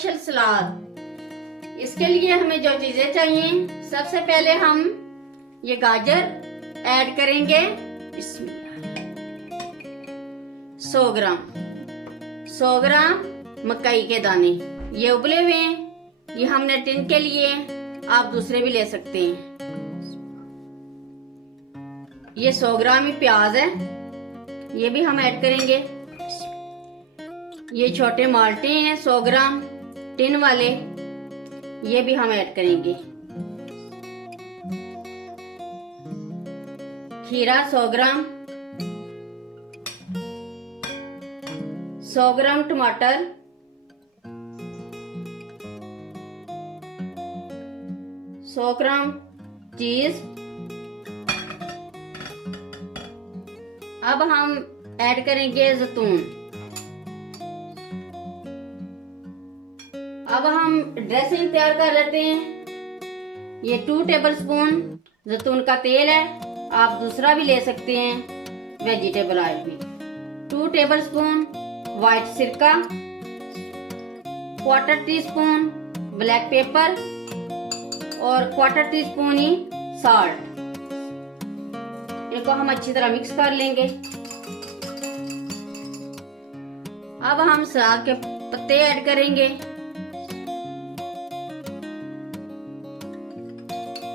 Special सलाद। इसके लिए हमें जो चीजें चाहिए, सबसे पहले हम ये गाजर ऐड करेंगे। इसमें 100 ग्राम मकई के दाने, ये उबले हुए हैं। ये हमने टिन के लिए, आप दूसरे भी ले सकते हैं। ये 100 ग्राम ही प्याज है, ये भी हम ऐड करेंगे। ये छोटे माल्टे हैं 100 ग्राम टिन वाले, ये भी हम ऐड करेंगे। खीरा 100 ग्राम, 100 ग्राम टमाटर, 100 ग्राम चीज। अब हम ऐड करेंगे जैतून। अब हम ड्रेसिंग तैयार कर लेते हैं। ये 2 टेबलस्पून जैतून का तेल है, आप दूसरा भी ले सकते हैं, वेजिटेबल ऑयल भी। 2 टेबलस्पून व्हाइट सिरका, 1/4 टीस्पून ब्लैक पेपर और 1/4 टीस्पून ही साल्ट। इनको हम अच्छी तरह मिक्स कर लेंगे। अब हम सलाद के पत्ते ऐड करेंगे।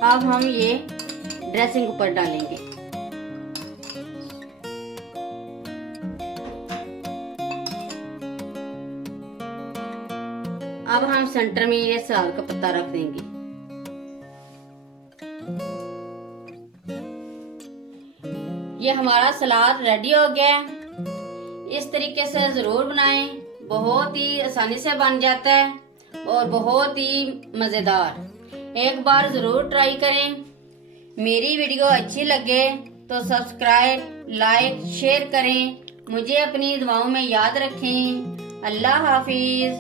अब हम ये ड्रेसिंग ऊपर डालेंगे। अब हम सेंटर में ये सलाद का पत्ता रख देंगे। ये हमारा सलाद रेडी हो गया है। इस तरीके से जरूर बनाएं, बहुत ही आसानी से बन जाता है और बहुत ही मजेदार। एक बार जरूर ट्राई करें। मेरी वीडियो अच्छी लगे तो सब्सक्राइब, लाइक, शेयर करें। मुझे अपनी दुआओं में याद रखें। अल्लाह हाफिज।